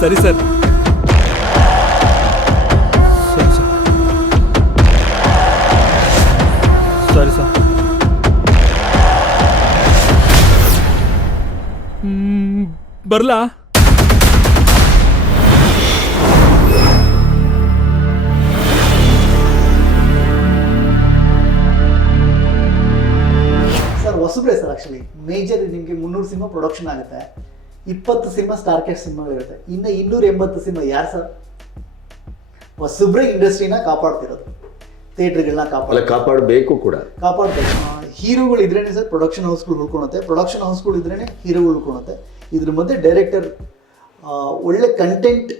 ಸರಿ ಸರ್. ಸರಿ ಸರ್. ಸರಿ ಸರ್. ಬರ್ಲಾ? ಸರ್, ಹೊಸಬ್ರೆ ಸರ್ ಆಕ್ಚುಲಿ ಮೇಜರ್ ನಿಮಗೆ ಮುನ್ನೂರು ಸಿನಿಮಾ ಪ್ರೊಡಕ್ಷನ್ ಆಗುತ್ತೆ. ಇಪ್ಪತ್ತು ಸಿನಿಮಾ ಸ್ಟಾರ್ ಕ್ಯಾಸ್ಟ್ ಇರುತ್ತೆ. ಇನ್ನು ಇನ್ನೂರ ಎಂಬತ್ತು ಸಿನಿಮಾ ಯಾರು ಸರ್? ಸುಬ್ರಿ ಇಂಡಸ್ಟ್ರಿನ ಕಾಪಾಡ್ತಿರೋದು. ಥಿಯೇಟ್ರ್ಗಳನ್ನ ಕಾಪಾಡ ಕಾಪಾಡಬೇಕು ಕೂಡ. ಕಾಪಾಡಬೇಕು. ಹೀರೋಗಳು ಇದ್ರೇನೆ ಸರ್ ಪ್ರೊಡಕ್ಷನ್ ಹೌಸ್ಗಳು ಉಳ್ಕೊಳುತ್ತೆ. ಪ್ರೊಡಕ್ಷನ್ ಹೌಸ್ಗಳು ಇದ್ರೇನೆ ಹೀರೋಗಳು ಉಳ್ಕೊಳುತ್ತೆ. ಇದ್ರ ಮಧ್ಯೆ ಡೈರೆಕ್ಟರ್ ಒಳ್ಳೆ ಕಂಟೆಂಟ್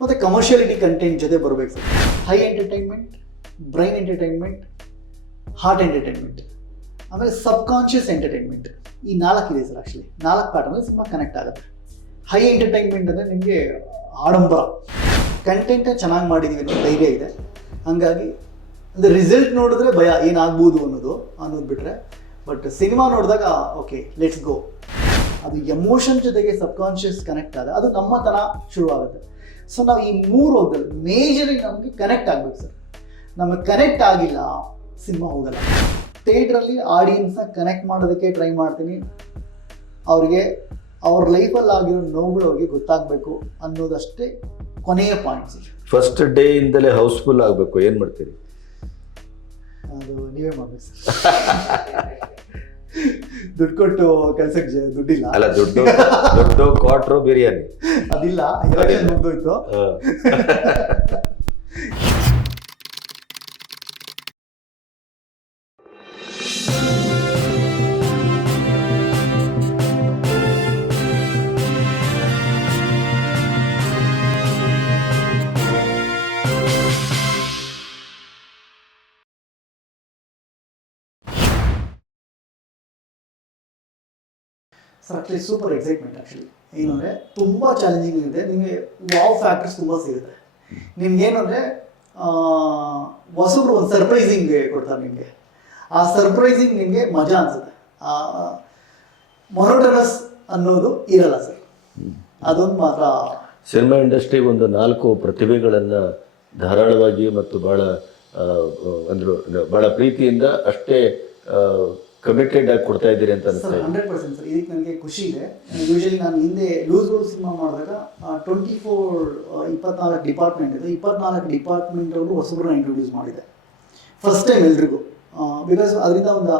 ಮತ್ತು ಕಮರ್ಷಿಯಾಲಿಟಿ ಕಂಟೆಂಟ್ ಜೊತೆ ಬರಬೇಕು sir. High entertainment brain entertainment heart entertainment ಆಮೇಲೆ ಸಬ್ಕಾನ್ಷಿಯಸ್ ಎಂಟರ್ಟೈನ್ಮೆಂಟ್ ಈ ನಾಲ್ಕು ಇದೆ ಸರ್ ಆ್ಯಕ್ಚುಲಿ ನಾಲ್ಕು ಪ್ಯಾಟರ್ನಲ್ಲಿ ಸಿನಿಮಾ ಕನೆಕ್ಟ್ ಆಗುತ್ತೆ. ಹೈ ಎಂಟರ್ಟೈನ್ಮೆಂಟ್ ಅಂದರೆ ನಿಮಗೆ ಆಡಂಬರ. ಕಂಟೆಂಟ್ ಚೆನ್ನಾಗಿ ಮಾಡಿದ್ದೀವಿ ಅನ್ನೋ ಧೈರ್ಯ ಇದೆ. ಹಾಗಾಗಿ ಅಂದರೆ ರಿಸಲ್ಟ್ ನೋಡಿದ್ರೆ ಭಯ, ಏನಾಗ್ಬೋದು ಅನ್ನೋದು ಅನ್ನೋದು ಬಿಟ್ಟರೆ ಬಟ್ ಸಿನಿಮಾ ನೋಡಿದಾಗ ಓಕೆ ಲೆಟ್ಸ್ ಗೋ ಅದು ಎಮೋಷನ್ ಜೊತೆಗೆ ಸಬ್ ಕಾನ್ಷಿಯಸ್ ಕನೆಕ್ಟ್ ಆದ ಅದು ನಮ್ಮ ಥರ ಶುರುವಾಗುತ್ತೆ. ಸೊ ನಾವು ಈ ಮೂರು ಹೋದಲ್ಲಿ ಮೇಜರಿ ನಮಗೆ ಕನೆಕ್ಟ್ ಆಗಬೇಕು ಸರ್. ನಮಗೆ ಕನೆಕ್ಟ್ ಆಗಿಲ್ಲ ಸಿನಿಮಾ ಹೋಗಲ್ಲ. ಥಿಯೇಟ್ರಲ್ಲಿ ಆಡಿಯನ್ಸ್ನ ಕನೆಕ್ಟ್ ಮಾಡೋದಕ್ಕೆ ಟ್ರೈ ಮಾಡ್ತೀನಿ. ಅವ್ರಿಗೆ ಅವ್ರ ಲೈಫಲ್ಲಿ ಆಗಿರೋ ನೋವುಗಳು ಅವ್ರಿಗೆ ಗೊತ್ತಾಗಬೇಕು ಅನ್ನೋದಷ್ಟೇ ಕೊನೆಯ ಪಾಯಿಂಟ್ಸ್ ಫಸ್ಟ್ ಡೇ ಇಂದಲೇ ಹೌಸ್ಫುಲ್ ಆಗಬೇಕು. ಏನು ಮಾಡ್ತೀರಿ? ಅದು ನೀವೇ ಮಾಡಬೇಕು ಸರ್. ದುಡ್ಡು ಕೊಟ್ಟು ಕೆಲಸಕ್ಕೆ ದುಡ್ಡಿಲ್ಲ. ಅಲ್ಲ ದುಡ್ಡು ದುಡ್ಡು ಕ್ವಾಟ್ರು ಬಿರಿಯಾನಿ. ಅದಿಲ್ಲ ಎಲೆಕ್ಷನ್ ಮುಗ್ದೋಯ್ತು. ಆ. Sir actually super excitement actually ಏನು ಅಂದರೆ ತುಂಬ ಚಾಲೆಂಜಿಂಗ್ ಇದೆ. ನಿಮಗೆ ವಾವ್ ಫ್ಯಾಕ್ಟರ್ಸ್ ತುಂಬ ಸಿಗುತ್ತೆ. ನಿಮ್ಗೆ ಏನು ಅಂದರೆ ಹೊಸಬ್ರು ಒಂದು ಸರ್ಪ್ರೈಸಿಂಗ್ ಕೊಡ್ತಾರೆ ನಿಮಗೆ. ಆ ಸರ್ಪ್ರೈಸಿಂಗ್ ನಿಮಗೆ ಮಜಾ ಅನ್ಸುತ್ತೆ. ಆ ಮೊನೋಟನಸ್ ಅನ್ನೋದು ಇರಲ್ಲ ಸರ್. ಅದೊಂದು ಮಾತ್ರ. ಸಿನಿಮಾ ಇಂಡಸ್ಟ್ರಿ ಒಂದು ನಾಲ್ಕು ಪ್ರತಿಭೆಗಳನ್ನು ಧಾರಾಳವಾಗಿ ಮತ್ತು ಭಾಳ ಅಂದ್ರು ಭಾಳ ಪ್ರೀತಿಯಿಂದ ಅಷ್ಟೇ ಕಮಿಟೆಡ್ ಆಗಿ ಕೊಡ್ತಾ ಇದ್ದೀರಿ ಅಂತ ಸರ್ ಅನಿಸ್ತಾ ಹಂಡ್ರೆಡ್ ಪರ್ಸೆಂಟ್ ಸರ್. ಇದಕ್ಕೆ ನನಗೆ ಖುಷಿ ಇದೆ. ಯೂಶಲಿ ನಾನು ಹಿಂದೆ ಲೂಸ್ ರೋಡ್ ಸಿನಿಮಾ ಮಾಡಿದಾಗ ಟ್ವೆಂಟಿ ಫೋರ್ ಇಪ್ಪತ್ನಾಲ್ಕು ಡಿಪಾರ್ಟ್ಮೆಂಟ್ ಇದೆ. ಇಪ್ಪತ್ನಾಲ್ಕು ಡಿಪಾರ್ಟ್ಮೆಂಟ್ ಅವರು ಹೊಸಬ್ರನ್ನ ಇಂಟ್ರೊಡ್ಯೂಸ್ ಮಾಡಿದೆ. ಫಸ್ಟ್ ಟೈಮ್ ಎಲ್ರಿಗೂ. ಬಿಕಾಸ್ ಅದರಿಂದ ಒಂದು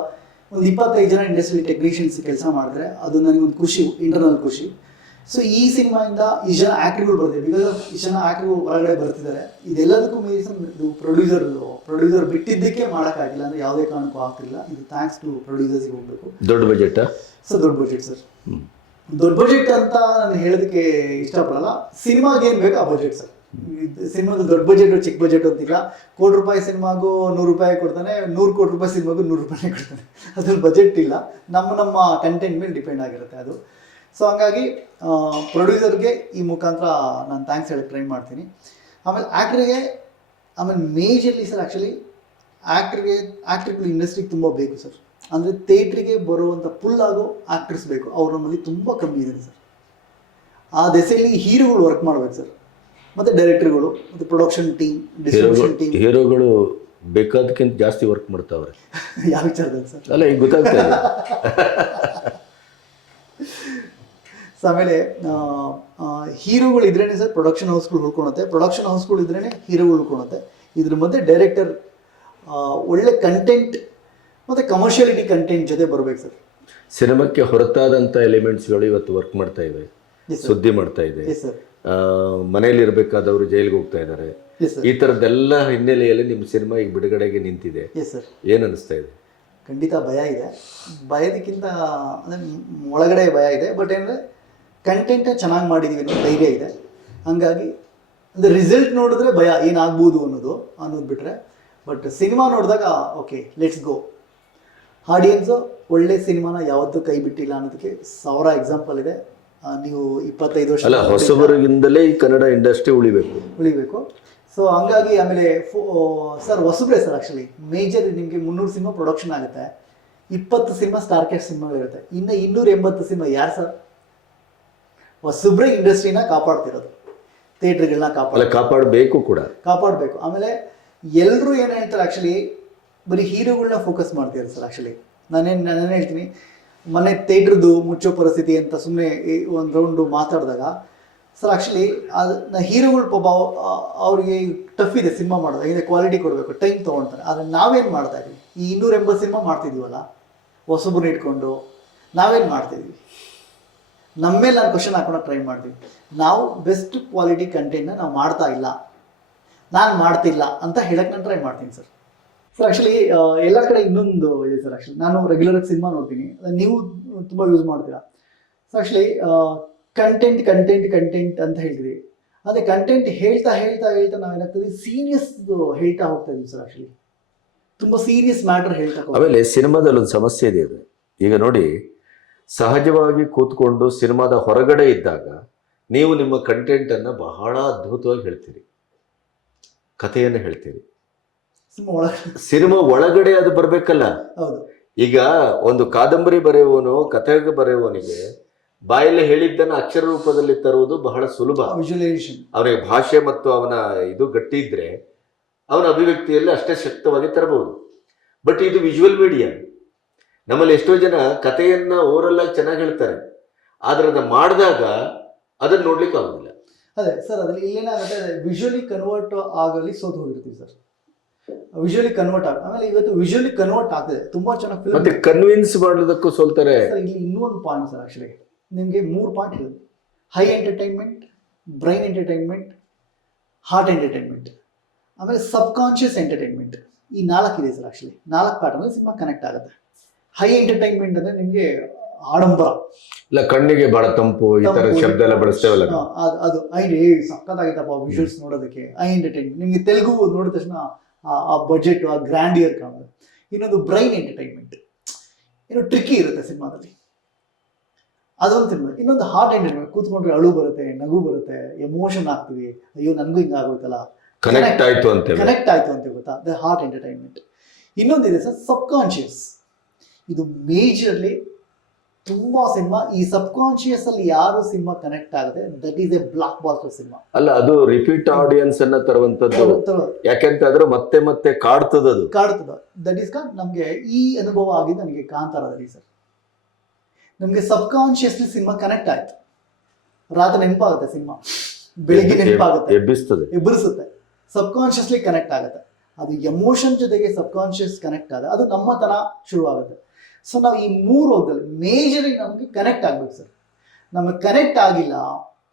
ಒಂದು ಇಪ್ಪತ್ತೈದು ಜನ ಇಂಡಸ್ಟ್ರಿ ಟೆಕ್ನಿಷಿಯನ್ಸ್ ಕೆಲಸ ಮಾಡಿದ್ರೆ ಅದು ನನಗೊಂದು ಖುಷಿ ಇಂಟರ್ನಲ್ ಖುಷಿ. ಸೊ ಈ ಸಿನಿಮಾಯಿಂದ ಇಷ್ಟು ಜನ ಆ್ಯಕ್ಟ್ಗಳು ಬರ್ತಿದೆ ಬಿಕಾಸ್ ಆಫ್ ಜನ ಆಕ್ಟ್ರಿಗಳು ಹೊರಗಡೆ ಬರ್ತಿದ್ದಾರೆ. ಇದೆಲ್ಲದಕ್ಕೂ ಮೇಸನ್ ಇದು ಪ್ರೊಡ್ಯೂಸರ್ ಪ್ರೊಡ್ಯೂಸರ್ ಬಿಟ್ಟಿದ್ದಕ್ಕೆ ಮಾಡೋಕ್ಕಾಗಿಲ್ಲ. ಅಂದರೆ ಯಾವುದೇ ಕಾರಣಕ್ಕೂ ಆಗ್ತಿಲ್ಲ. ಇದು ಥ್ಯಾಂಕ್ಸ್ ಟು ಪ್ರೊಡ್ಯೂಸರ್ಸ್ಗೆ ಹೋಗಬೇಕು. ದೊಡ್ಡ ಬಜೆಟ್ ಸರ್ ದೊಡ್ಡ ಬಜೆಟ್ ಸರ್ ದೊಡ್ಡ ಬಜೆಟ್ ಅಂತ ನಾನು ಹೇಳೋದಕ್ಕೆ ಇಷ್ಟಪಡಲ್ಲ. ಸಿನಿಮಾಗೆ ಏನು ಬೇಕು ಆ ಬಜೆಟ್ ಸರ್ ಸಿನಿಮಾದ ದೊಡ್ಡ ಬಜೆಟ್ ಚಿಕ್ಕ ಬಜೆಟ್ ಅಂತಿಲ್ಲ. ಕೋಟಿ ರೂಪಾಯಿ ಸಿನಿಮಾಗೂ ನೂರು ರೂಪಾಯಿ ಕೊಡ್ತಾನೆ. ನೂರು ಕೋಟಿ ರೂಪಾಯಿ ಸಿನಿಮಾಗೂ ನೂರು ರೂಪಾಯಿ ಕೊಡ್ತಾನೆ. ಅದ್ರಲ್ಲಿ ಬಜೆಟ್ ಇಲ್ಲ. ನಮ್ಮ ನಮ್ಮ ಕಂಟೆಂಟ್ ಮೇಲೆ ಡಿಪೆಂಡ್ ಆಗಿರುತ್ತೆ ಅದು. ಸೊ ಹಂಗಾಗಿ ಪ್ರೊಡ್ಯೂಸರ್ಗೆ ಈ ಮುಖಾಂತರ ನಾನು ಥ್ಯಾಂಕ್ಸ್ ಹೇಳಿ ಟ್ರೈ ಮಾಡ್ತೀನಿ. ಆಮೇಲೆ ಆ್ಯಕ್ಟ್ರಿಗೆ ಆಮೇಲೆ ಮೇಜರ್ಲಿ ಸರ್ ಆ್ಯಕ್ಚುಲಿ ಆ್ಯಕ್ಟ್ರಿಗೆ ಆ್ಯಕ್ಟ್ರಿಗಳು ಇಂಡಸ್ಟ್ರಿಗೆ ತುಂಬ ಬೇಕು ಸರ್ ಅಂದರೆ ಥಿಯೇಟ್ರಿಗೆ ಬರುವಂಥ ಪುಲ್ ಆಗೋ ಆ್ಯಕ್ಟ್ರಸ್ ಬೇಕು. ಅವ್ರ ನಮ್ಮಲ್ಲಿ ತುಂಬ ಕಮ್ಮಿ ಇದೆ ಸರ್ ಆ ದೆಸೆಯಲ್ಲಿ ಹೀರೋಗಳು ವರ್ಕ್ ಮಾಡ್ಬೇಕು ಸರ್ ಮತ್ತು ಡೈರೆಕ್ಟರ್ಗಳು ಮತ್ತು ಪ್ರೊಡಕ್ಷನ್ ಟೀಮ್ ಡಿಸ್ಟ್ರಿಬ್ಯೂಷನ್ ಟೀಮ್ ಹೀರೋಗಳು ಬೇಕಾದಕ್ಕಿಂತ ಜಾಸ್ತಿ ವರ್ಕ್ ಮಾಡ್ತಾವ್ರೆ. ಯಾವ ವಿಚಾರದಲ್ಲಿ ಸರ್ ಅಲ್ಲ ಈಗ ಸೊ ಆಮೇಲೆ ಹೀರೋಗಳು ಇದ್ರೇ ಸರ್ ಪ್ರೊಡಕ್ಷನ್ ಹೌಸ್ಗಳು ಉಳ್ಕೊಳುತ್ತೆ. ಪ್ರೊಡಕ್ಷನ್ ಹೌಸ್ಗಳು ಇದ್ರೇ ಹೀರೋಗಳು ಉಳ್ಕೊಳುತ್ತೆ. ಇದ್ರ ಮಧ್ಯೆ ಡೈರೆಕ್ಟರ್ ಒಳ್ಳೆ ಕಂಟೆಂಟ್ ಮತ್ತು ಕಮರ್ಷಿಯಾಲಿಟಿ ಕಂಟೆಂಟ್ ಜೊತೆ ಬರಬೇಕು ಸರ್. ಸಿನಿಮಾಕ್ಕೆ ಹೊರತಾದಂಥ ಎಲಿಮೆಂಟ್ಸ್ಗಳು ಇವತ್ತು ವರ್ಕ್ ಮಾಡ್ತಾ ಇವೆ. ಸುದ್ದಿ ಮಾಡ್ತಾ ಇದೆ. ಮನೇಲಿ ಇರಬೇಕಾದವರು ಜೈಲಿಗೆ ಹೋಗ್ತಾ ಇದ್ದಾರೆ. ಈ ಥರದ್ದೆಲ್ಲ ಹಿನ್ನೆಲೆಯಲ್ಲಿ ನಿಮ್ಮ ಸಿನಿಮಾ ಈಗ ಬಿಡುಗಡೆಗೆ ನಿಂತಿದೆ. ಏನು ಅನಿಸ್ತಾ ಇದೆ? ಖಂಡಿತ ಭಯ ಇದೆ. ಭಯದಕ್ಕಿಂತ ಅಂದರೆ ಒಳಗಡೆ ಭಯ ಇದೆ. ಬಟ್ ಏನಂದರೆ ಕಂಟೆಂಟೇ ಚೆನ್ನಾಗಿ ಮಾಡಿದ್ದೀವಿ ಅನ್ನೋ ಧೈರ್ಯ ಇದೆ. ಹಂಗಾಗಿ ಅಂದರೆ ರಿಸಲ್ಟ್ ನೋಡಿದ್ರೆ ಭಯ ಏನಾಗ್ಬೋದು ಅನ್ನೋದು ಅನ್ನೋದು ಬಿಟ್ಟರೆ ಬಟ್ ಸಿನಿಮಾ ನೋಡಿದಾಗ ಓಕೆ ಲೆಟ್ಸ್ ಗೋ ಆಡಿಯನ್ಸು ಒಳ್ಳೆ ಸಿನಿಮಾನ ಯಾವತ್ತೂ ಕೈ ಬಿಟ್ಟಿಲ್ಲ ಅನ್ನೋದಕ್ಕೆ ಸಾವಿರ ಎಕ್ಸಾಂಪಲ್ ಇದೆ. ನೀವು ಇಪ್ಪತ್ತೈದು ವರ್ಷ ಅಲ್ಲ ಹೊಸಬರಿಗಿಂದಲೇ ಈ ಕನ್ನಡ ಇಂಡಸ್ಟ್ರಿ ಉಳಿಬೇಕು. ಉಳಿಬೇಕು. ಸೊ ಹಂಗಾಗಿ ಆಮೇಲೆ ಸರ್ ಹೊಸಬ್ರೆ ಸರ್ ಆ್ಯಕ್ಚುಲಿ ಮೇಜರ್ ನಿಮಗೆ ಮುನ್ನೂರು ಸಿನಿಮಾ ಪ್ರೊಡಕ್ಷನ್ ಆಗುತ್ತೆ. ಇಪ್ಪತ್ತು ಸಿನಿಮಾ ಸ್ಟಾರ್ ಕ್ಯಾಸ್ಟ್ ಸಿನಿಮಾಗಳಿರುತ್ತೆ ಇನ್ನು ಇನ್ನೂರ ಎಂಬತ್ತು ಸಿನಿಮಾ ಯಾರು ಸರ್? ಹೊಸಬ್ರೆ ಇಂಡಸ್ಟ್ರಿನ ಕಾಪಾಡ್ತಿರೋದು. ಥಿಯೇಟ್ರ್ಗಳನ್ನ ಕಾಪಾಡ ಕಾಪಾಡಬೇಕು ಕೂಡ. ಕಾಪಾಡಬೇಕು. ಆಮೇಲೆ ಎಲ್ಲರೂ ಏನು ಹೇಳ್ತಾರೆ ಆ್ಯಕ್ಚುಲಿ ಬರೀ ಹೀರೋಗಳನ್ನ ಫೋಕಸ್ ಮಾಡ್ತಿದ್ದಾರೆ ಸರ್ ಆ್ಯಕ್ಚುಲಿ ನಾನೇನು ನಾನೇನು ಹೇಳ್ತೀನಿ ಮನೆ ಥಿಯೇಟ್ರದ್ದು ಮುಚ್ಚೋ ಪರಿಸ್ಥಿತಿ ಅಂತ ಸುಮ್ಮನೆ ಒಂದು ರೌಂಡು ಮಾತಾಡಿದಾಗ ಸರ್ ಆ್ಯಕ್ಚುಲಿ ಅದು ನಾ ಹೀರೋಗಳು ಪಾಪ ಅವ್ರಿಗೆ ಟಫ್ ಇದೆ ಸಿನಿಮಾ ಮಾಡೋದು ಇದೆ ಕ್ವಾಲಿಟಿ ಕೊಡಬೇಕು ಟೈಮ್ ತೊಗೊಳ್ತಾರೆ ಆದರೆ ನಾವೇನು ಮಾಡ್ತಾ ಇದ್ವಿ? ಈ ಇನ್ನೂರ ಎಂಬತ್ತು ಸಿನಿಮಾ ಮಾಡ್ತಿದ್ದೀವಲ್ಲ ಹೊಸಬ್ರನ್ನ ಇಟ್ಕೊಂಡು ನಾವೇನು ಮಾಡ್ತಿದ್ದೀವಿ ನಮ್ಮ ಮೇಲೆ ನಾನು ಕ್ವಶನ್ ಹಾಕೊಳಕ್ಕೆ ಟ್ರೈ ಮಾಡ್ತೀವಿ. ನಾವು ಬೆಸ್ಟ್ ಕ್ವಾಲಿಟಿ ಕಂಟೆಂಟ್ನ ನಾವು ಮಾಡ್ತಾ ಇಲ್ಲ. ನಾನು ಮಾಡ್ತಿಲ್ಲ ಅಂತ ಹೇಳಕ್ಕೆ ನಾನು ಟ್ರೈ ಮಾಡ್ತೀನಿ ಸರ್ ಸರ್ ಆ್ಯಕ್ಚುಲಿ ಎಲ್ಲ ಕಡೆ ಇನ್ನೊಂದು ಇದೆ ಸರ್ ಆ್ಯಕ್ಚುಲಿ ನಾನು ರೆಗ್ಯುಲರ್ ಆಗಿ ಸಿನಿಮಾ ನೋಡ್ತೀನಿ. ನೀವು ತುಂಬ ಯೂಸ್ ಮಾಡ್ತೀರಾ. Sir actually content content content ಅಂತ ಹೇಳ್ತೀವಿ ಅದೇ ಕಂಟೆಂಟ್ ಹೇಳ್ತಾ ಹೇಳ್ತಾ ಹೇಳ್ತಾ ನಾವೇನಾಗ್ತದೆ ಸೀರಿಯಸ್ ಹೇಳ್ತಾ ಹೋಗ್ತಾ ಇದೀವಿ ಸರ್ ಆ್ಯಕ್ಚುಲಿ ತುಂಬ ಸೀರಿಯಸ್ ಮ್ಯಾಟರ್ ಹೇಳ್ತಾ ಆಮೇಲೆ ಸಿನಿಮಾದಲ್ಲಿ ಒಂದು ಸಮಸ್ಯೆ ಇದೆ ಇದು ಈಗ ನೋಡಿ ಸಹಜವಾಗಿ ಕೂತ್ಕೊಂಡು ಸಿನಿಮಾದ ಹೊರಗಡೆ ಇದ್ದಾಗ ನೀವು ನಿಮ್ಮ ಕಂಟೆಂಟ್ ಅನ್ನ ಬಹಳ ಅದ್ಭುತವಾಗಿ ಹೇಳ್ತೀರಿ. ಕಥೆಯನ್ನು ಹೇಳ್ತೀರಿ. ಸಿನಿಮಾ ಸಿನಿಮಾ ಒಳಗಡೆ ಅದು ಬರಬೇಕಲ್ಲ. ಈಗ ಒಂದು ಕಾದಂಬರಿ ಬರೆಯುವವನು ಕಥೆ ಬರೆಯುವವನಿಗೆ ಬಾಯಲ್ಲಿ ಹೇಳಿದ್ದನ್ನ ಅಕ್ಷರ ರೂಪದಲ್ಲಿ ತರುವುದು ಬಹಳ ಸುಲಭ. ಅವನಿಗೆ ಭಾಷೆ ಮತ್ತು ಅವನ ಇದು ಗಟ್ಟಿ ಇದ್ರೆ ಅವನ ಅಭಿವ್ಯಕ್ತಿಯಲ್ಲಿ ಅಷ್ಟೇ ಶಕ್ತವಾಗಿ ತರಬಹುದು. ಬಟ್ ಇದು ವಿಜುವಲ್ ಮೀಡಿಯಾ ನಮ್ಮಲ್ಲಿ ಎಷ್ಟೋ ಜನ ಕಥೆಯನ್ನ ಓವರಲ್ ಆಗಿ ಚೆನ್ನಾಗಿ ಹೇಳ್ತಾರೆ. ಆದ್ರೆ ಅದನ್ನ ಮಾಡಿದಾಗ ಅದನ್ನ ನೋಡ್ಲಿಕ್ಕೆ ಆಗುದಿಲ್ಲ. ಅದೇ ಸರ್ ಅದ್ರಲ್ಲಿ ಇಲ್ಲೇನಾಗುತ್ತೆ ವಿಜುವಲಿ ಕನ್ವರ್ಟ್ ಆಗಲಿ ಸೋತು ಹೋಗಿರ್ತೀವಿ ಸರ್. ವಿಜುವಲಿ ಕನ್ವರ್ಟ್ ಆಗ ಆಮೇಲೆ ಇವತ್ತು ವಿಜುವಲಿ ಕನ್ವರ್ಟ್ ಆಗ್ತದೆ. ತುಂಬಾ ಚೆನ್ನಾಗಿ ಮತ್ತೆ ಫಿಲ್ಮ್ ಕನ್ವಿನ್ಸ್ ಮಾಡೋದಕ್ಕೂ ಸೋಲ್ತಾರೆ. ಸರ್ ಇಲ್ಲಿ ಇನ್ನೊಂದು ಪಾಯಿಂಟ್ ಸರ್ ಆಕ್ಚುಲಿ ನಿಮಗೆ ಮೂರು ಪಾಯಿಂಟ್ ಇದೆ. High entertainment brain entertainment heart entertainment ಆಮೇಲೆ ಸಬ್ಕಾನ್ಷಿಯಸ್ ಎಂಟರ್ಟೈನ್ಮೆಂಟ್ ಈ ನಾಲ್ಕು ಇದೆ ಸರ್ ಆಕ್ಚುಲಿ ನಾಲ್ಕು ಪ್ಯಾಟರ್ನಲ್ಲಿ ಸಿನಿಮಾ ಕನೆಕ್ಟ್ ಆಗುತ್ತೆ. ಹೈ ಎಂಟರ್ಟೈನ್ಮೆಂಟ್ ಅಂದ್ರೆ ನಿಮಗೆ ಆಡಂಬರ. ಇಲ್ಲ ಕಣ್ಣಿಗೆ ಬಹಳ ತಂಪು ಈ ತರ. ಶಬ್ದ ಎಲ್ಲ ಬಳಸ್ತೇವಲ್ಲ? ಅದು ಅದು ಐ ಏ ಸಕ್ಕತ್ತಾಗಿತ್ತಪ್ಪ ವಿಜುವಲ್ಸ್ ನೋಡೋದಕ್ಕೆ ಐ ಎಂಟರ್ಟೈನ್ಮೆಂಟ್ ನಿಮಗೆ ತೆಲುಗು ನೋಡಿದ ತಕ್ಷಣ ಆ- ಬಜೆಟ್ ಆ ಗ್ರ್ಯಾಂಡಿಯರ್ ಕಾಣುತ್ತೆ. ಇನ್ನೊಂದು ಬ್ರೈನ್ ಎಂಟರ್ಟೈನ್ಮೆಂಟ್ ಏನು ಟ್ರಿಕ್ಕಿ ಇರುತ್ತೆ ಸಿನಿಮಾದಲ್ಲಿ. ಅದೊಂದು ಸಿನಿಮಾ ಇನ್ನೊಂದು ಹಾರ್ಟ್ ಎಂಟರ್ಟೈನ್ಮೆಂಟ್ ಕೂತ್ಕೊಂಡ್ರೆ ಅಳು ಬರುತ್ತೆ ನಗು ಬರುತ್ತೆ ಎಮೋಷನ್ ಆಗ್ತೀವಿ ಅಯ್ಯೋ ನನಗೂ ಹಿಂಗೆ ಆಗೋಯ್ತಲ್ಲ. ಕನೆಕ್ಟ್ ಆಯ್ತು ಅಂತ ಕನೆಕ್ಟ್ ಆಯ್ತು ಅಂತ ಗೊತ್ತಾ? ದ ಹಾರ್ಟ್ ಎಂಟರ್ಟೈನ್ಮೆಂಟ್ ಇನ್ನೊಂದಿದೆ ಸರ್ ಸಬ್ಕಾನ್ಷಿಯಸ್ ಇದು ಮೇಜರ್ಲಿ ತುಂಬಾ ಸಿನಿಮಾ ಈ ಸಬ್ಕಾನ್ಷಿಯಸ್ ಅಲ್ಲಿ ಯಾರು ಸಿನಿಮಾ ಕನೆಕ್ಟ್ ಆಗದೆ that is a blockbuster cinema ಅಲ್ಲ ಅದು ರಿಪೀಟ್ ಆಡಿಯನ್ಸ್ ಅನ್ನ ತರುವಂತದ್ದು ಯಾಕೆಂತಂದ್ರೆ ಮತ್ತೆ ಮತ್ತೆ ಕಾಡ್ತದದು ಕಾಡ್ತದ. ದಟ್ ಈಸ್ ಕಾನ್ ನಮಗೆ ಈ ಅನುಭವ ಆಗಿ ನನಗೆ ಕಾಂತಾರದಲ್ಲಿ ಸರ್. ನಮಗೆ ಸಬ್ಕಾನ್ಷಿಯಸ್ಲಿ ಸಿನಿಮಾ ಕನೆಕ್ಟ್ ಆಯ್ತು. ರಾತ್ರಿ ನೆನಪಾಗುತ್ತೆ ಸಿನಿಮಾ ಬೆಳಿಗ್ಗೆ ನೆನಪಾಗುತ್ತೆ. ಎಬ್ಬಿಸ್ತದೆ. ಎಬ್ಬರಿಸುತ್ತೆ. ಸಬ್ಕಾನ್ಷಿಯಸ್ಲಿ ಕನೆಕ್ಟ್ ಆಗುತ್ತೆ. ಅದು ಎಮೋಷನ್ ಜೊತೆಗೆ ಸಬ್ಕಾನ್ಷಿಯಸ್ ಕನೆಕ್ಟ್ ಆದ ಅದು ನಮ್ಮತನ ಶುರುವಾಗುತ್ತೆ. ಸೊ ನಾವು ಈ ಮೂರು ಹೋದಲ್ಲಿ ಮೇಜರಿ ನಮಗೆ ಕನೆಕ್ಟ್ ಆಗ್ಬೇಕು ಸರ್ ನಮಗೆ ಕನೆಕ್ಟ್ ಆಗಿಲ್ಲ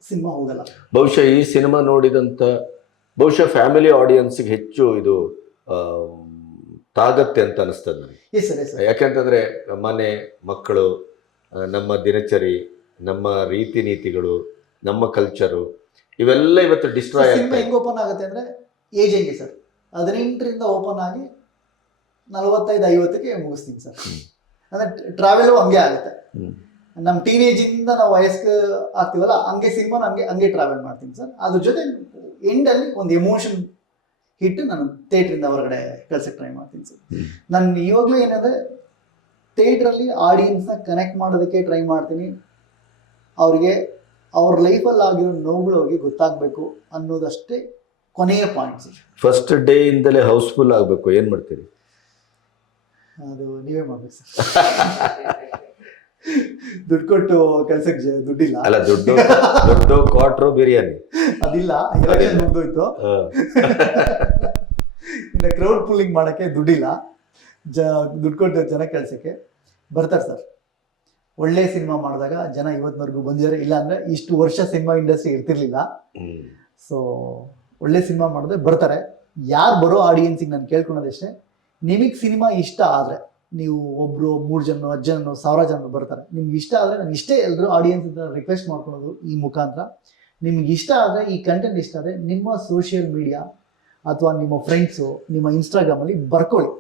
ಸಿನಿಮಾ ಹೋಗಲ್ಲ. ಬಹುಶಃ ಈ ಸಿನಿಮಾ ನೋಡಿದಂತ ಬಹುಶಃ ಫ್ಯಾಮಿಲಿ ಆಡಿಯನ್ಸ್ಗೆ ಹೆಚ್ಚು ಇದು ತಾಗತ್ತೆ ಅಂತ ಅನಿಸ್ತದೆ ನನಗೆ. ಯಾಕೆಂತಂದ್ರೆ ಮನೆ ಮಕ್ಕಳು ನಮ್ಮ ದಿನಚರಿ ನಮ್ಮ ರೀತಿ ನೀತಿಗಳು ನಮ್ಮ ಕಲ್ಚರು ಇವೆಲ್ಲ ಇವತ್ತು ಡಿಸ್ಟ್ರಾಯ್ ಸಿನಿಮಾ ಹೆಂಗೆ ಓಪನ್ ಆಗುತ್ತೆ ಅಂದರೆ ಏಜ್ ಹೆಂಗೆ ಸರ್ ಹದಿನೆಂಟರಿಂದ ಓಪನ್ ಆಗಿ ನಲವತ್ತೈದು ಐವತ್ತಕ್ಕೆ ಮುಗಿಸ್ತೀನಿ ಸರ್ ಅಂದರೆ ಟ್ರಾವೆಲ್ ಹಂಗೆ ಆಗುತ್ತೆ. ನಮ್ಮ ಟೀನೇಜಿಂದ ನಾವು ವಯಸ್ಕ ಆಗ್ತೀವಲ್ಲ ಹಂಗೆ ಸಿನಿಮಾ ಹಂಗೆ ಹಂಗೆ ಟ್ರಾವೆಲ್ ಮಾಡ್ತೀನಿ ಸರ್. ಅದ್ರ ಜೊತೆ ಎಂಡಲ್ಲಿ ಒಂದು ಎಮೋಷನ್ ಹಿಟ್ಟು ನಾನು ಥಿಯೇಟ್ರಿಂದ ಹೊರಗಡೆ ಕಳ್ಸಕ್ಕೆ ಟ್ರೈ ಮಾಡ್ತೀನಿ ಸರ್. ನಾನು ಇವಾಗಲೂ ಏನಂದರೆ ಥಿಯೇಟ್ರಲ್ಲಿ ಆಡಿಯನ್ಸ್ನ ಕನೆಕ್ಟ್ ಮಾಡೋದಕ್ಕೆ ಟ್ರೈ ಮಾಡ್ತೀನಿ. ಅವ್ರಿಗೆ ಅವ್ರ ಲೈಫಲ್ಲಿ ಆಗಿರೋ ನೋವುಗಳು ಅವ್ರಿಗೆ ಗೊತ್ತಾಗಬೇಕು ಅನ್ನೋದಷ್ಟೇ ಕೊನೆಯ ಪಾಯಿಂಟ್ ಸರ್. ಫಸ್ಟ್ ಡೇ ಇಂದಲೇ ಹೌಸ್ಫುಲ್ ಆಗಬೇಕು. ಏನು ಮಾಡ್ತೀರಿ? ಅದು ನೀವೇ ಮಾಡ್ಬೇಕು ಸರ್. ದುಡ್ಡು ಕೊಟ್ಟು ಕೆಲ್ಸಕ್ಕೆ ದುಡ್ಡಿಲ್ಲ. ಅಲ್ಲ ದುಡ್ಡು ದುಡ್ಡು ಕ್ವಾಟ್ರು ಬಿರಿಯಾನಿ. ಅದಿಲ್ಲ ಎಲೆಕ್ಷನ್ ಮುಗ್ದೋಯ್ತು. ಇನ್ನು ಕ್ರೌಡ್ ಪುಲ್ಲಿಂಗ್ ಮಾಡೋಕ್ಕೆ ದುಡ್ಡಿಲ್ಲ. ಜ ದುಡ್ಡು ಕೊಟ್ಟು ಜನ ಕೆಲಸಕ್ಕೆ ಬರ್ತಾರೆ ಸರ್. ಒಳ್ಳೆ ಸಿನಿಮಾ ಮಾಡಿದಾಗ ಜನ ಇವತ್ತಿನವರೆಗೂ ಬಂದಿದ್ದಾರೆ. ಇಲ್ಲ ಅಂದರೆ ಇಷ್ಟು ವರ್ಷ ಸಿನಿಮಾ ಇಂಡಸ್ಟ್ರಿ ಇರ್ತಿರ್ಲಿಲ್ಲ. ಸೊ ಒಳ್ಳೆ ಸಿನಿಮಾ ಮಾಡಿದ್ರೆ ಬರ್ತಾರೆ. ಯಾರು ಬರೋ ಆಡಿಯನ್ಸಿಗೆ ನಾನು ಕೇಳ್ಕೊಳೋದಷ್ಟೇ ನಿಮಗೆ ಸಿನಿಮಾ ಇಷ್ಟ ಆದರೆ ನೀವು ಒಬ್ಬರು ಮೂರು ಜನ, ಹತ್ತು ಜನ ಸಾವಿರ ಜನ ಬರ್ತಾರೆ. ನಿಮ್ಗೆ ಇಷ್ಟ ಆದರೆ ನಾನು ಇಷ್ಟೇ ಎಲ್ಲರೂ ಆಡಿಯನ್ಸ್ ರಿಕ್ವೆಸ್ಟ್ ಮಾಡ್ಕೊಳೋದು ಈ ಮುಖಾಂತರ. ನಿಮ್ಗೆ ಇಷ್ಟ ಆದರೆ ಈ ಕಂಟೆಂಟ್ ಇಷ್ಟ ಆದರೆ ನಿಮ್ಮ ಸೋಷಿಯಲ್ ಮೀಡಿಯಾ ಅಥವಾ ನಿಮ್ಮ ಫ್ರೆಂಡ್ಸು ನಿಮ್ಮ ಇನ್ಸ್ಟಾಗ್ರಾಮಲ್ಲಿ ಬರ್ಕೊಳ್ಳಿ.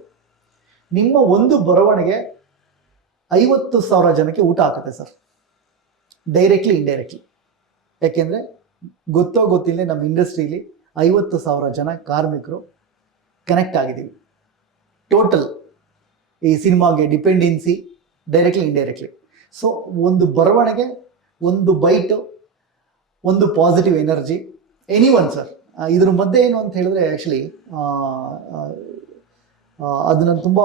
ನಿಮ್ಮ ಒಂದು ಬರವಣಿಗೆ ಐವತ್ತು ಸಾವಿರ ಜನಕ್ಕೆ ಊಟ ಹಾಕುತ್ತೆ ಸರ್. ಡೈರೆಕ್ಟ್ಲಿ ಇಂಡೈರೆಕ್ಟ್ಲಿ ಯಾಕೆಂದರೆ ಗೊತ್ತೋ ಗೊತ್ತಿಲ್ಲದೆ ನಮ್ಮ ಇಂಡಸ್ಟ್ರೀಲಿ ಐವತ್ತು ಸಾವಿರ ಜನ ಕಾರ್ಮಿಕರು ಕನೆಕ್ಟ್ ಆಗಿದ್ದೀವಿ. ಟೋಟಲ್ ಈ ಸಿನಿಮಾಗೆ ಡಿಪೆಂಡೆನ್ಸಿ ಡೈರೆಕ್ಟ್ಲಿ ಇಂಡೈರೆಕ್ಟ್ಲಿ ಸೊ ಒಂದು ಬರವಣಿಗೆ, ಒಂದು ಬೈಟು ಒಂದು positive energy any one sir ಇದ್ರ ಮಧ್ಯೆ ಏನು ಅಂತ ಹೇಳಿದ್ರೆ ಆ್ಯಕ್ಚುಲಿ ಅದು ನಾನು ತುಂಬ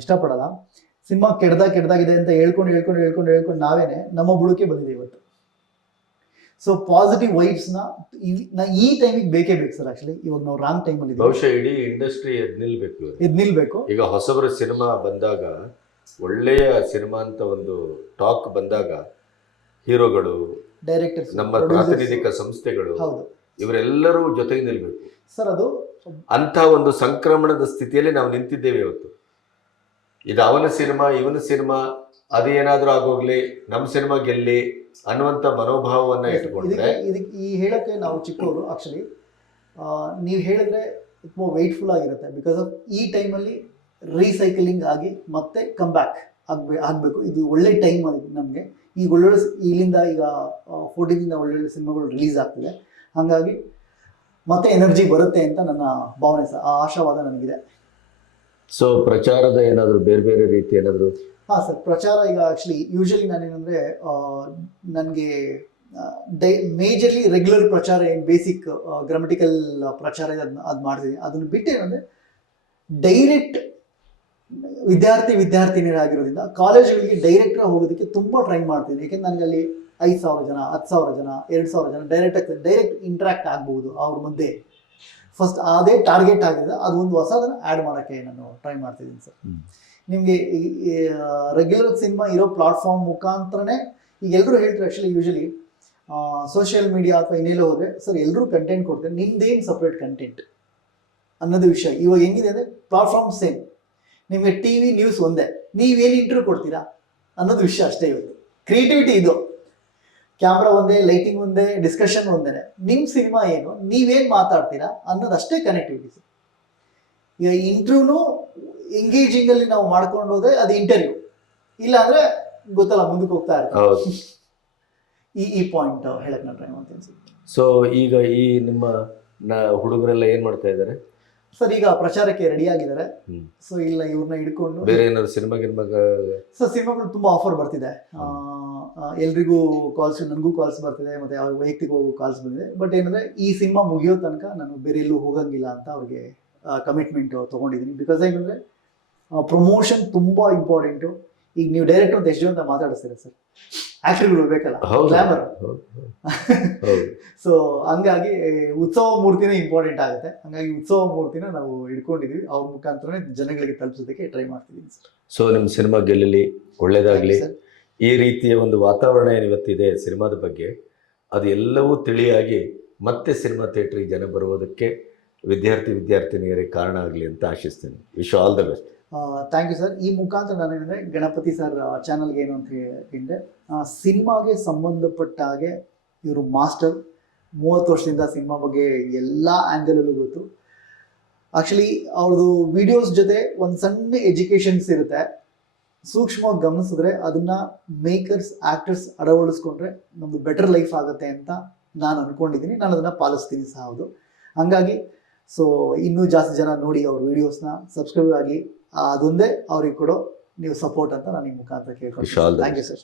ಇಷ್ಟಪಡಲ್ಲ. ಸಿನಿಮಾ ಕೆಡ್ದಾಗ ಕೆಡ್ದಾಗಿದೆ ಅಂತ ಹೇಳ್ಕೊಂಡು ಹೇಳ್ಕೊಂಡು ಹೇಳ್ಕೊಂಡು ಹೇಳ್ಕೊಂಡು ನಾವೇನೆ ನಮ್ಮ ಬುಡಕ್ಕೆ ಬಂದಿದೆ ಇವತ್ತು. ಸೊ ಪಾಸಿಟಿವ್ ವೈಬ್ಸ್ ನಾ ಈ ಟೈಮಿಗೆ ಬೇಕೇ ಬೇಕು ಸರ್ ಆಕ್ಚುಲಿ ಇವಾಗ ನಾವು ರಾಂಗ್ ಟೈಮ್ ಅಲ್ಲಿ ಬಹುಶಃ ಇಡೀ ಇಂಡಸ್ಟ್ರಿ ಎದ್ ನಿಲ್ಬೇಕು. ಎದ್ ಇದು ನಿಲ್ಬೇಕು. ಈಗ ಹೊಸಬರ ಸಿನಿಮಾ ಬಂದಾಗ ಒಳ್ಳೆಯ ಸಿನಿಮಾ ಅಂತ ಒಂದು ಟಾಕ್ ಬಂದಾಗ ಹೀರೋಗಳು ಡೈರೆಕ್ಟರ್ಸ್ ನಮ್ಮ ಪ್ರಾತಿನಿಧಿಕ ಸಂಸ್ಥೆಗಳು ಹೌದು. ಇವರೆಲ್ಲರೂ ಜೊತೆಗೆ ನಿಲ್ಬೇಕು. ಸರ್ ಅದು ಅಂತ ಒಂದು ಸಂಕ್ರಮಣದ ಸ್ಥಿತಿಯಲ್ಲಿ ನಾವು ನಿಂತಿದ್ದೇವೆ ಇವತ್ತು. ಇದು ಅವನ ಸಿನಿಮಾ ಇವನ ಸಿನಿಮಾ ಅದೇನಾದ್ರೂ ಆಗೋಗ್ಲಿ ನಮ್ಮ ಸಿನಿಮಾ ಗೆಲ್ಲಿ ಅನ್ನುವಂತ ಮನೋಭಾವವನ್ನು ಇಟ್ಕೊಂಡ್ರೆ ಇದಕ್ಕೆ ಈ ಹೇಳಕ್ಕೆ ನಾವು ಚಿಕ್ಕವರು ಆಕ್ಚುಲಿ ನೀವು ಹೇಳಿದ್ರೆ ತುಂಬ ವೆಯ್ಟ್ಫುಲ್ ಆಗಿರುತ್ತೆ ಬಿಕಾಸ್ ಆಫ್ ಈ ಟೈಮಲ್ಲಿ ರೀಸೈಕಲಿಂಗ್ ಆಗಿ ಮತ್ತೆ ಕಮ್ ಬ್ಯಾಕ್ ಆಗ್ಬೇ ಆಗಬೇಕು. ಇದು ಒಳ್ಳೆ ಟೈಮ್ ನಮಗೆ. ಈಗ ಒಳ್ಳೊಳ್ಳೆ ಇಲ್ಲಿಂದ ಈಗ ಫೋರ್ಟೀನಿಂದ ಒಳ್ಳೊಳ್ಳೆ ಸಿನಿಮಾಗಳು ರಿಲೀಸ್ ಆಗ್ತಿದೆ. ಹಾಗಾಗಿ ಮತ್ತೆ ಎನರ್ಜಿ ಬರುತ್ತೆ ಅಂತ ನನ್ನ ಭಾವನೆ ಸರ್ ಆ ಆಶಾವಾದ ನನಗಿದೆ. ಸೊ ಪ್ರಚಾರದ ಏನಾದರೂ ಬೇರೆ ಬೇರೆ ರೀತಿ ಏನಾದ್ರು ಹಾಂ ಸರ್, ಪ್ರಚಾರ ಈಗ ಆ್ಯಕ್ಚುಲಿ ಯೂಶಲಿ ನಾನೇನಂದರೆ ನನಗೆ ಡೈ ಮೇಜರ್ಲಿ ರೆಗ್ಯುಲರ್ ಪ್ರಚಾರ ಏನು ಬೇಸಿಕ್ ಗ್ರಾಮಟಿಕಲ್ ಪ್ರಚಾರ ಅದನ್ನ ಅದು ಮಾಡ್ತೀನಿ. ಅದನ್ನು ಬಿಟ್ಟು ಏನಂದ್ರೆ ಡೈರೆಕ್ಟ್ ವಿದ್ಯಾರ್ಥಿ ವಿದ್ಯಾರ್ಥಿನಿಯರಾಗಿರೋದ್ರಿಂದ ಕಾಲೇಜುಗಳಿಗೆ ಡೈರೆಕ್ಟ್ ಹೋಗೋದಕ್ಕೆ ತುಂಬ ಟ್ರೈ ಮಾಡ್ತೀನಿ. ಯಾಕೆಂದ್ರೆ ನನಗೆ ಅಲ್ಲಿ ಐದು ಸಾವಿರ ಜನ, ಹತ್ತು ಸಾವಿರ ಜನ, ಎರಡು ಸಾವಿರ ಜನ ಡೈರೆಕ್ಟ್ ಆಗ್ತದೆ ಡೈರೆಕ್ಟ್ ಇಂಟ್ರಾಕ್ಟ್ ಆಗ್ಬೋದು ಅವ್ರ ಮುಂದೆ ಫಸ್ಟ್ ಅದೇ ಟಾರ್ಗೆಟ್ ಆಗಿದೆ ಅದು ಒಂದು ಹೊಸದನ್ನು ಆ್ಯಡ್ ಮಾಡೋಕ್ಕೆ ನಾನು ಟ್ರೈ ಮಾಡ್ತಿದ್ದೀನಿ ಸರ್. ನಿಮಗೆ ರೆಗ್ಯುಲರ್ ಸಿನಿಮಾ ಇರೋ ಪ್ಲಾಟ್ಫಾರ್ಮ್ ಮುಖಾಂತರನೇ ಈಗ ಎಲ್ಲರೂ ಹೇಳ್ತಾರೆ ಆ್ಯಕ್ಚುಲಿ ಯೂಶಲಿ ಸೋಷಿಯಲ್ ಮೀಡಿಯಾ ಅಥವಾ ಇನ್ನೆಲ್ಲೋ ಹೋದರೆ, ಸರ್ ಎಲ್ಲರೂ ಕಂಟೆಂಟ್ ಕೊಡ್ತಾರೆ, ನಿಮ್ದೇನು ಸಪ್ರೇಟ್ ಕಂಟೆಂಟ್ ಅನ್ನೋದು ವಿಷಯ. ಇವಾಗ ಹೆಂಗಿದೆ ಅಂದರೆ ಪ್ಲಾಟ್ಫಾರ್ಮ್ ಸೇಮ್ ನಿಮಗೆ ಟಿ ವಿ ನ್ಯೂಸ್ ಒಂದೇ. ನೀವೇನು ಇಂಟರ್ವ್ಯೂ ಕೊಡ್ತೀರಾ ಅನ್ನೋದು ವಿಷಯ ಅಷ್ಟೇ ಇವತ್ತು ಕ್ರಿಯೇಟಿವಿಟಿ ಇದು. ಕ್ಯಾಮ್ರಾ ಒಂದೇ ಲೈಟಿಂಗ್ ಒಂದೇ ಡಿಸ್ಕಷನ್ ಒಂದೇ. ನಿಮ್ಮ ಸಿನಿಮಾ ಏನು, ನೀವೇನು ಮಾತಾಡ್ತೀರಾ ಅನ್ನೋದು ಅಷ್ಟೇ ಕನೆಕ್ಟಿವಿಟಿ ಈಗ ಇಂಟರ್ವ್ಯೂನು ಎಂಗೇಜಿಂಗಲ್ಲಿ ನಾವು ಮಾಡ್ಕೊಂಡು ಹೋದ್ರೆ ಅದು ಇಂಟರ್ವ್ಯೂ ಇಲ್ಲ ಅಂದ್ರೆ ಗೊತ್ತಲ್ಲ ಮುಂದಕ್ಕೆ ಹೋಗ್ತಾ ಇರ್ತಾರೆ. ಈ ಈ ಪಾಯಿಂಟ್ ಹೇಳಕ್ ನಾನು ಟ್ರೈ ಮಾಡ್ತೀನಿ ಸೊ ಈಗ ಈ ನಿಮ್ಮ ಹುಡುಗರೆಲ್ಲ ಏನ್ ಮಾಡ್ತಾ ಇದ್ದಾರೆ? ಸರ್ ಈಗ ಪ್ರಚಾರಕ್ಕೆ ರೆಡಿ ಆಗಿದ್ದಾರೆ. ಸೊ ಇಲ್ಲ ಇವ್ರನ್ನ ಹಿಡ್ಕೊಂಡು ಬೇರೆ ಏನಾದ್ರು ಸಿನಿಮಾ ಗಿನ್ಮಾಗ ಸರ್ ಸಿನಿಮಾಗಳು ತುಂಬಾ ಆಫರ್ ಬರ್ತಿದೆ. ಎಲ್ರಿಗೂ ಕಾಲ್ಸ್ ನನಗೂ ಕಾಲ್ಸ್ ಬರ್ತಿದೆ ಮತ್ತೆ ಅವ್ರ ವೈಯಕ್ತಿಕವಾಗೂ ಕಾಲ್ಸ್ ಬಂದಿದೆ. ಬಟ್ ಏನಂದ್ರೆ ಈ ಸಿನಿಮಾ ಮುಗಿಯೋ ತನಕ ನಾನು ಬೇರೆ ಎಲ್ಲೂ ಹೋಗಂಗಿಲ್ಲ ಅಂತ ಅವ್ರಿಗೆ ಕಮಿಟ್ಮೆಂಟ್ ತೊಗೊಂಡಿದ್ದೀನಿ. ಬಿಕಾಸ್ ಏನಂದ್ರೆ ಪ್ರಮೋಷನ್ ತುಂಬಾ ಇಂಪಾರ್ಟೆಂಟು ಈಗ ನೀವು ಡೈರೆಕ್ಟ್ ಒಂದು ಎಷ್ಟು ಜನ ಮಾತಾಡಿಸ್ತೀರಾ ಸರ್ ಆಕ್ಟರ್ಗಳು ಬೇಕಲ್ಲ? ಹೌದು. ಗ್ಲಾಮರ್ ಸೊ ಹಂಗಾಗಿ ಉತ್ಸವ ಮೂರ್ತಿನೇ ಇಂಪಾರ್ಟೆಂಟ್ ಆಗುತ್ತೆ. ಹಂಗಾಗಿ ಉತ್ಸವ ಮೂರ್ತಿನ ನಾವು ಇಟ್ಕೊಂಡಿದ್ವಿ ಅವ್ರ ಮುಖಾಂತರನೇ ಜನಗಳಿಗೆ ತಲುಪಿಸೋದಕ್ಕೆ ಟ್ರೈ ಮಾಡ್ತಿದ್ದೀನಿ ಸರ್ ಸೊ ನಿಮ್ಮ ಸಿನಿಮಾ ಗೆಲ್ಲಲಿ ಒಳ್ಳೇದಾಗ್ಲಿ. ಈ ರೀತಿಯ ಒಂದು ವಾತಾವರಣ ಏನಿವತ್ತಿದೆ ಸಿನಿಮಾದ ಬಗ್ಗೆ ಅದು ಎಲ್ಲವೂ ತಿಳಿಯಾಗಿ ಮತ್ತೆ ಸಿನಿಮಾ ಥಿಯೇಟ್ರಿಗೆ ಜನ ಬರುವುದಕ್ಕೆ ವಿದ್ಯಾರ್ಥಿ ವಿದ್ಯಾರ್ಥಿನಿಯರಿಗೆ ಕಾರಣ ಆಗಲಿ ಅಂತ ಆಶಿಸ್ತೇನೆ. Wish all the best thank you sir ಈ ಮುಖಾಂತರ ನಾನು ಏನಂದರೆ ಗಣಪತಿ ಸರ್ ಚಾನಲ್ಗೆ ಏನು ಅಂತ ಹೇಳಿದ್ರೆ ಸಿನಿಮಾಗೆ ಸಂಬಂಧಪಟ್ಟ ಹಾಗೆ ಇವರು ಮಾಸ್ಟರ್ ಮೂವತ್ತು ವರ್ಷದಿಂದ ಸಿನಿಮಾ ಬಗ್ಗೆ ಎಲ್ಲ ಆ್ಯಂಗಲಲ್ಲೂ ಗೊತ್ತು. ಆ್ಯಕ್ಚುಲಿ ಅವ್ರದ್ದು ವಿಡಿಯೋಸ್ ಜೊತೆ ಒಂದು ಸಣ್ಣ ಎಜುಕೇಷನ್ಸ್ ಇರುತ್ತೆ. ಸೂಕ್ಷ್ಮವಾಗಿ ಗಮನಿಸಿದ್ರೆ ಅದನ್ನು ಮೇಕರ್ಸ್ ಆ್ಯಕ್ಟರ್ಸ್ ಅಳವಡಿಸ್ಕೊಂಡ್ರೆ ನಮ್ಮದು ಬೆಟರ್ ಲೈಫ್ ಆಗುತ್ತೆ ಅಂತ ನಾನು ಅಂದ್ಕೊಂಡಿದ್ದೀನಿ ನಾನು ಅದನ್ನು ಪಾಲಿಸ್ತೀನಿ ಸಹ ಹೌದು. ಹಂಗಾಗಿ ಸೊ ಇನ್ನೂ ಜಾಸ್ತಿ ಜನ ನೋಡಿ ಅವ್ರ ವಿಡಿಯೋಸ್ನ ಸಬ್ಸ್ಕ್ರೈಬ್ ಆಗಿ ಅದೊಂದೇ ಅವ್ರಿಗೆ ಕೊಡೋ ನೀವು ಸಪೋರ್ಟ್ ಅಂತ ನಾನು ನಿಮ್ಮ ಮುಖಾಂತರ ಕೇಳ್ಕೊಂಡು ಥ್ಯಾಂಕ್ ಯು ಸರ್